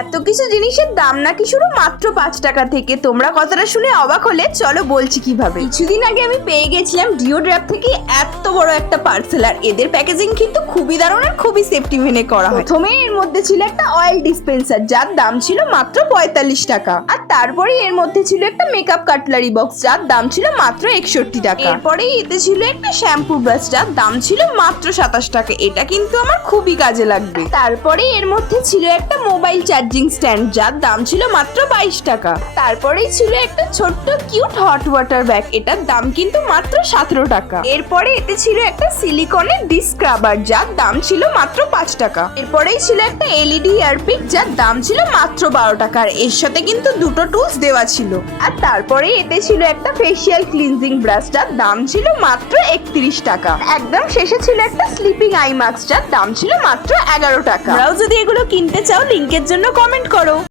এত কিছু জিনিসের দাম নাকি শুরু মাত্র 5 টাকা থেকে। তোমরা কথাটা শুনে অবাক হলে চলো বলছি কিভাবে। কিছুদিন আগে আমি পেয়ে গেছিলাম ডিওড্রাফ থেকে এত বড় একটা পার্সেল, আর এদের প্যাকেজিং কিন্তু খুবই দারুণ আর খুবই সেফটি মেনে করা হয়। প্রথমে এর মধ্যে ছিল একটা অয়েল ডিসপেন্সার যার দাম ছিল মাত্র 45 টাকা, আর তারপরে এর মধ্যে ছিল একটা মেকআপ কাটলারি বক্স যার দাম ছিল মাত্র 61 টাকা। এরপরে এতে ছিল একটা শ্যাম্পু ব্রাশ যার দাম ছিল মাত্র 27 টাকা। এটা কিন্তু আমার খুবই কাজে লাগবে। তারপরে এর মধ্যে ছিল একটা মোবাইল চার্জিং স্ট্যান্ড যার দাম ছিল মাত্র 22 টাকা। তারপরেই ছিল একটা ছোট্ট কিউট হট ওয়াটার ব্যাগ, এটার দাম কিন্তু মাত্র 17 টাকা। এরপরে এতে ছিল একটা সিলিকনের ডিশ স্ক্রাবার যার দাম ছিল মাত্র 5 টাকা। এরপরেই ছিল একটা এলইডি ইয়ারপিক যার দাম ছিল মাত্র 12 টাকা, আর এর সাথে কিন্তু দুটো টুলস দেওয়া ছিল। আর তারপরে এতে ছিল একটা ফেসিয়াল ক্লিনজিং ব্রাশ যার দাম ছিল মাত্র 31 টাকা। একদম শেষে ছিল একটা স্লিপিং আই মাস্ক যার দাম ছিল মাত্র 11 টাকা। তোমরাও যদি এগুলো কিনতে চাও লিংকের জন্য কমেন্ট করো।